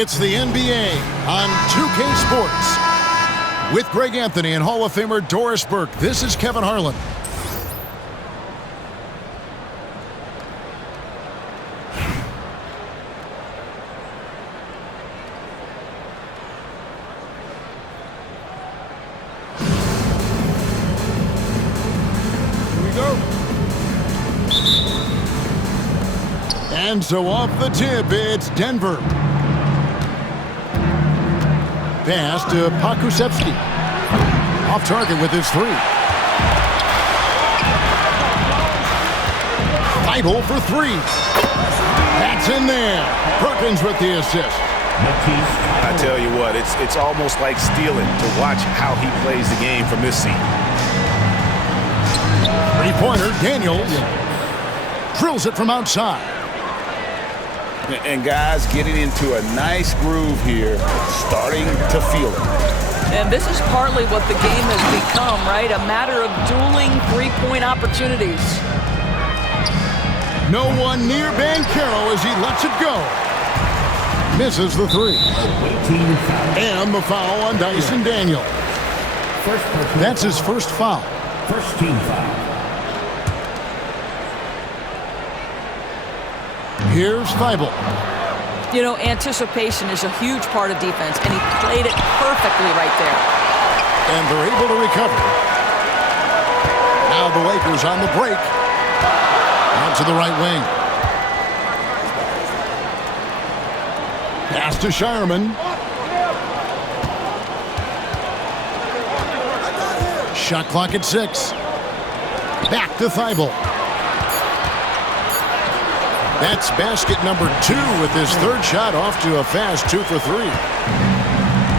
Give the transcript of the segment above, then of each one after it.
It's the NBA on 2K Sports. With Greg Anthony and Hall of Famer Doris Burke, this is Kevin Harlan. Here we go. And so off the tip, it's Denver. Pass to Pokusevski. Off target with his three. Feibel for three. That's in there. Perkins with the assist. I tell you what, it's almost like stealing to watch how he plays the game from this seat. Three-pointer, Daniels. Drills it from outside. And guys getting into a nice groove here, starting to feel it. And this is partly what the game has become, right? A matter of dueling three-point opportunities. No one near Banchero as he lets it go. Misses the three. And the foul on Dyson Daniel. That's his first foul. First team foul. Here's Feibel. You know, anticipation is a huge part of defense, and he played it perfectly right there. And they're able to recover. Now the Lakers on the break. Out to the right wing. Pass to Shireman. Shot clock at 6. Back to Feibel. That's basket number 2 with his third shot off to a fast 2 for 3.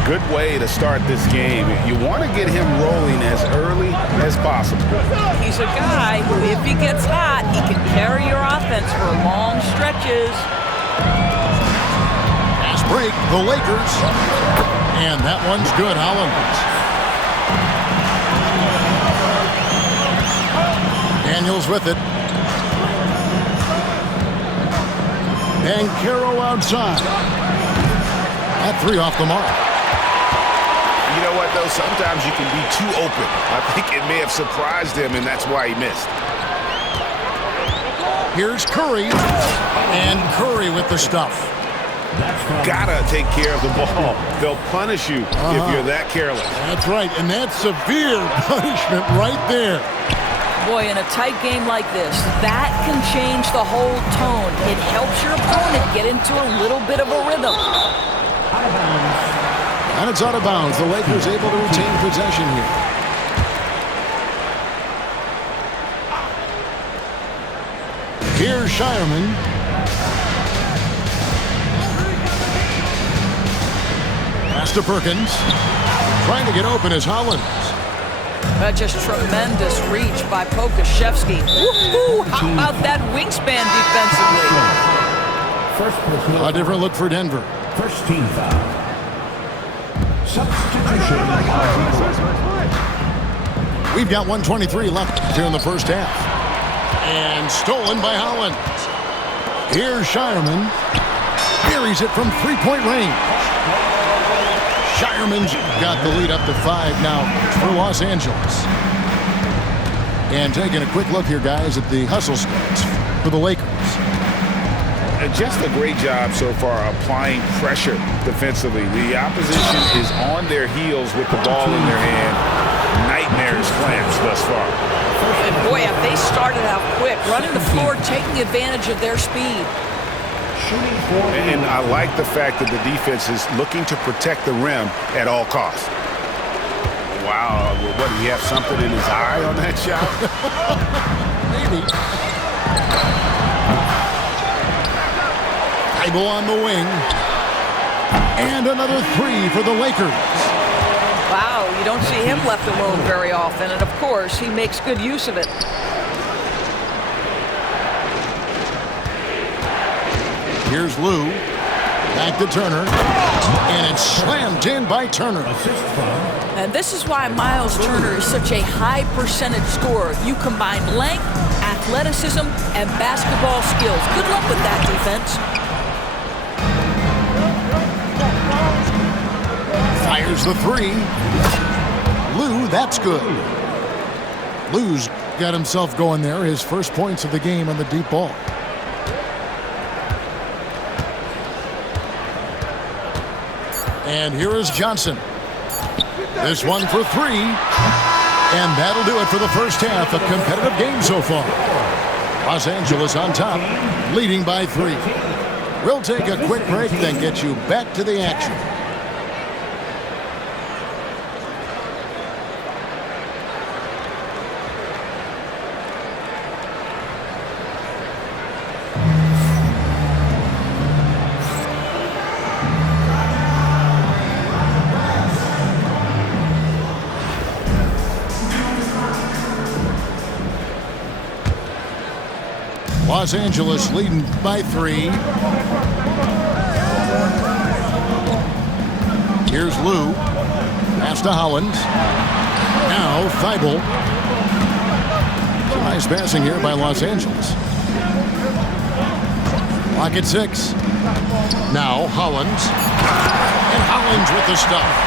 Good way to start this game. You want to get him rolling as early as possible. He's a guy who, if he gets hot, he can carry your offense for long stretches. Fast break, the Lakers. And that one's good, Hollins. Daniels with it. Banchero outside. That three off the mark. You know what, though? Sometimes you can be too open. I think it may have surprised him, and that's why he missed. Here's Curry. And Curry with the stuff. Gotta take care of the ball. They'll punish you if you're that careless. That's right, and that's severe punishment right there. Boy, in a tight game like this, that can change the whole tone. It helps your opponent get into a little bit of a rhythm. And it's out of bounds. The Lakers able to retain possession here. Here's Shireman. Pass to Perkins. Trying to get open is Hollins. Just tremendous reach by Pokusevski. Woo-hoo! How about that wingspan defensively? A different look for Denver. First team foul. Substitution. We've got 1:23 left here in the first half. And stolen by Hollins. Here's Shireman. Buries it from three-point range. Shireman's got the lead up to 5 now for Los Angeles. And taking a quick look here, guys, at the hustle stats for the Lakers. Just a great job so far applying pressure defensively. The opposition is on their heels with the ball in their hand. Nightmare slants thus far. And boy, have they started out quick, running the floor, taking advantage of their speed. And I like the fact that the defense is looking to protect the rim at all costs. Wow, what, do you have something in his eye on that shot? Maybe. Feibel on the wing. And another three for the Lakers. Wow, you don't see him left alone very often, and of course, he makes good use of it. Here's Lou. Back to Turner. And it's slammed in by Turner. And this is why Miles Turner is such a high percentage scorer. You combine length, athleticism, and basketball skills. Good luck with that defense. Fires the three. Lou, that's good. Lou's got himself going there. His first points of the game on the deep ball. And here is Johnson. This one for three. And that'll do it for the first half. A competitive game so far. Los Angeles on top, leading by 3. We'll take a quick break, then get you back to the action. Los Angeles leading by 3. Here's Lou. Pass to Hollins. Now Thibault. Some nice passing here by Los Angeles. Clock at 6. Now Hollins. And Hollins with the stop.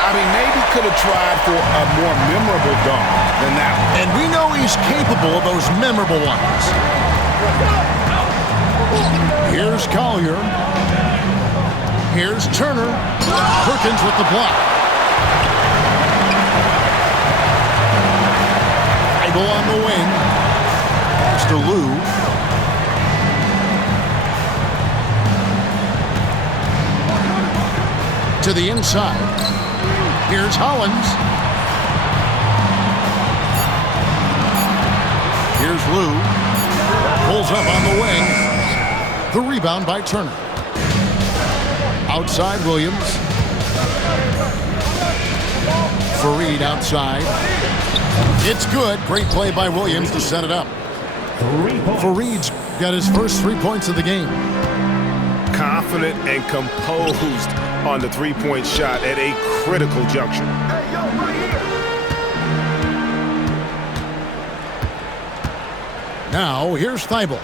I mean, maybe could have tried for a more memorable dunk than that one. And we know he's capable of those memorable ones. Here's Collier. Here's Turner. Perkins with the block. Thibault on the wing. Pass to Lou. To the inside. Here's Hollins. Here's Lou. Pulls up on the wing. The rebound by Turner. Outside Williams. Faried outside. It's good. Great play by Williams to set it up. Farid's got his first 3 points of the game. Confident and composed on the three-point shot at a critical juncture. Now, here's Thibault.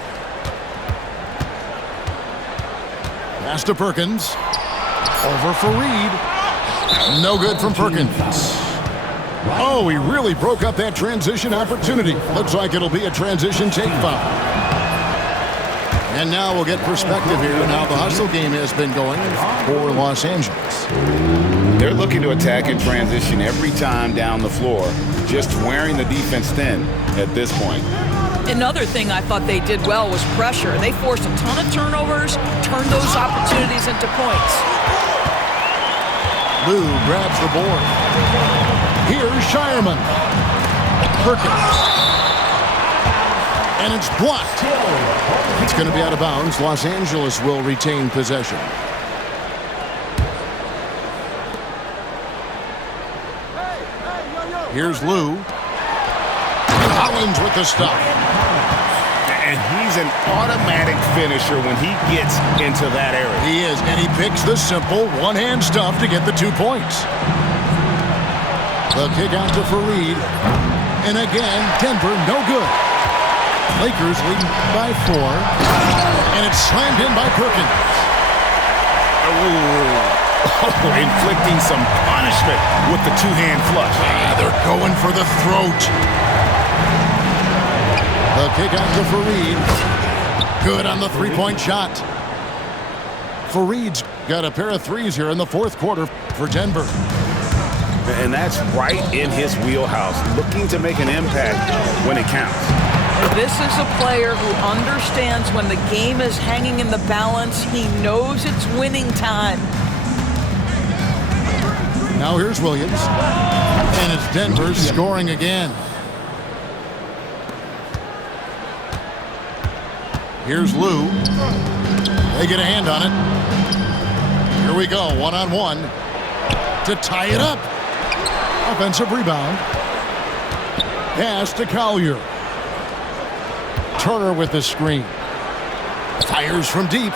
Pass to Perkins. Over Farid. No good from Perkins. Oh, he really broke up that transition opportunity. Looks like it'll be a transition take foul. And now we'll get perspective here on how the hustle game has been going for Los Angeles. They're looking to attack in transition every time down the floor, just wearing the defense thin at this point. Another thing I thought they did well was pressure. They forced a ton of turnovers, turned those opportunities into points. Lou grabs the board. Here's Shireman. Perkins. And it's blocked. It's going to be out of bounds. Los Angeles will retain possession. Here's Lou. Hollins with the stop. And he's an automatic finisher when he gets into that area. He is, and he picks the simple one-hand stuff to get the 2 points. The kick out to Farid. And again, Denver no good. Lakers leading by 4. And it's slammed in by Perkins. Inflicting some punishment with the two-hand flush. They're going for the throat. The kick out to Farid. Good on the three-point shot. Farid's got a pair of threes here in the fourth quarter for Denver. And that's right in his wheelhouse, looking to make an impact when it counts. This is a player who understands when the game is hanging in the balance. He knows it's winning time. Now here's Williams. And it's Denver scoring again. Here's Lou. They get a hand on it. Here we go, one-on-one to tie it up. Offensive rebound. Pass to Collier. Turner with the screen. Fires from deep.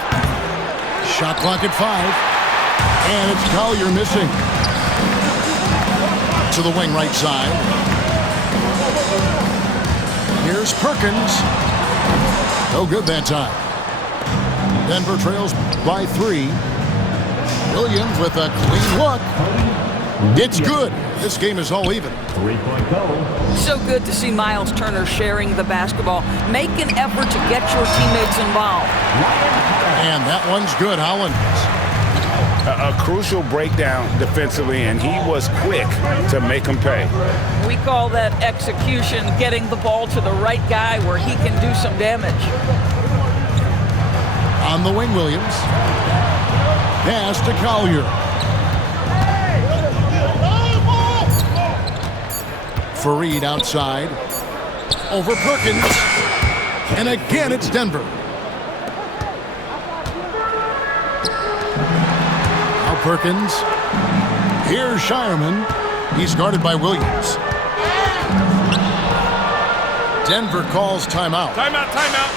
Shot clock at 5. And it's Collier missing. To the wing right side. Here's Perkins. No good that time. Denver trails by 3. Williams with a clean look. It's good. This game is all even. 3-point goal. So good to see Miles Turner sharing the basketball. Make an effort to get your teammates involved. And that one's good, Hollins. A crucial breakdown defensively, and he was quick to make him pay. We call that execution, getting the ball to the right guy where he can do some damage. On the wing, Williams. Pass to Collier. Fareed outside. Over Perkins. And again, it's Denver. Now Perkins. Here's Shireman. He's guarded by Williams. Denver calls timeout. Timeout, timeout.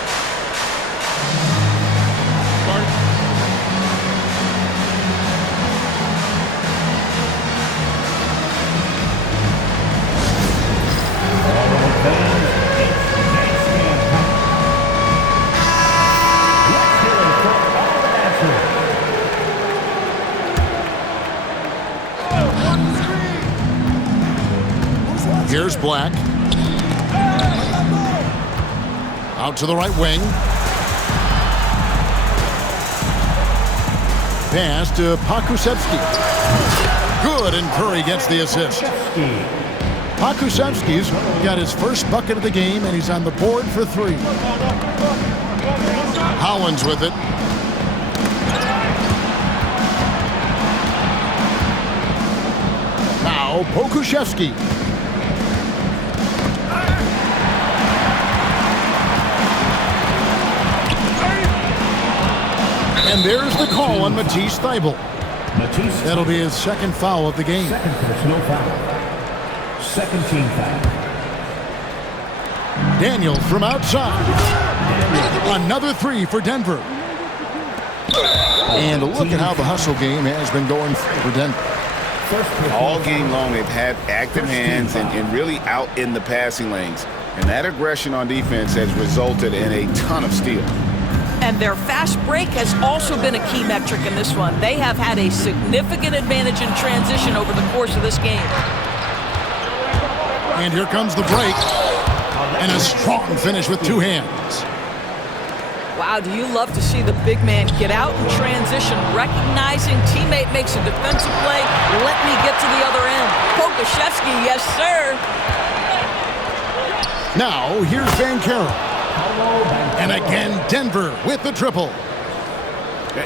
Here's Black. Out to the right wing. Pass to Pokusevski. Good, and Curry gets the assist. Pokusevski's got his first bucket of the game, and he's on the board for 3. Hollins with it. Now Pokusevski. And there's the call on Matisse Thybulle. That'll be his second foul of the game. Second personal foul. Second team foul. Daniel from outside. Another 3 for Denver. And look at how the hustle game has been going for Denver. All game long, they've had active hands and really out in the passing lanes. And that aggression on defense has resulted in a ton of steals. And their fast break has also been a key metric in this one. They have had a significant advantage in transition over the course of this game. And here comes the break. And a strong finish with 2 hands. Wow, do you love to see the big man get out in transition, recognizing teammate makes a defensive play, let me get to the other end. Pokusevski, yes, sir. Now, here's Banchero. And again, Denver with the triple.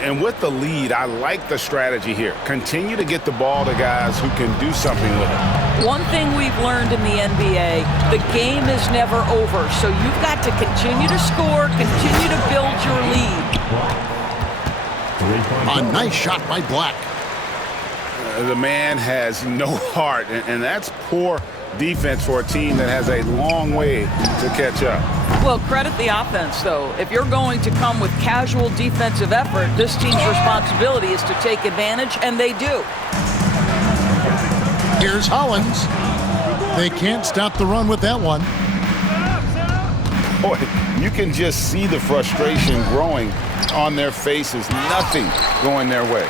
And with the lead, I like the strategy here. Continue to get the ball to guys who can do something with it. One thing we've learned in the NBA, the game is never over. So you've got to continue to score, continue to build your lead. A nice shot by Black. The man has no heart, and that's poor defense for a team that has a long way to catch up. Well, credit the offense, though. If you're going to come with casual defensive effort, this team's responsibility is to take advantage, and they do. Here's Hollins. They can't stop the run with that one. Boy, you can just see the frustration growing on their faces. Nothing going their way.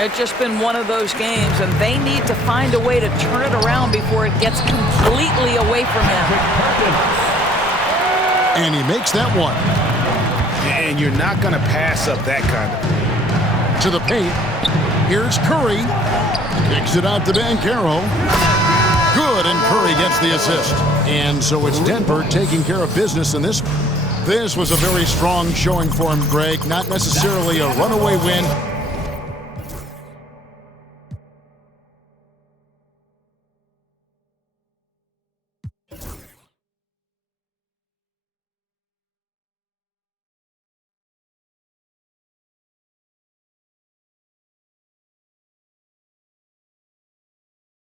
It's just been one of those games, and they need to find a way to turn it around before it gets completely away from him. And he makes that one. And you're not going to pass up that kind of. To the paint. Here's Curry. Kicks it out to Banchero. Good, and Curry gets the assist. And so it's Denver taking care of business in this. This was a very strong showing for him, Greg. Not necessarily a runaway win,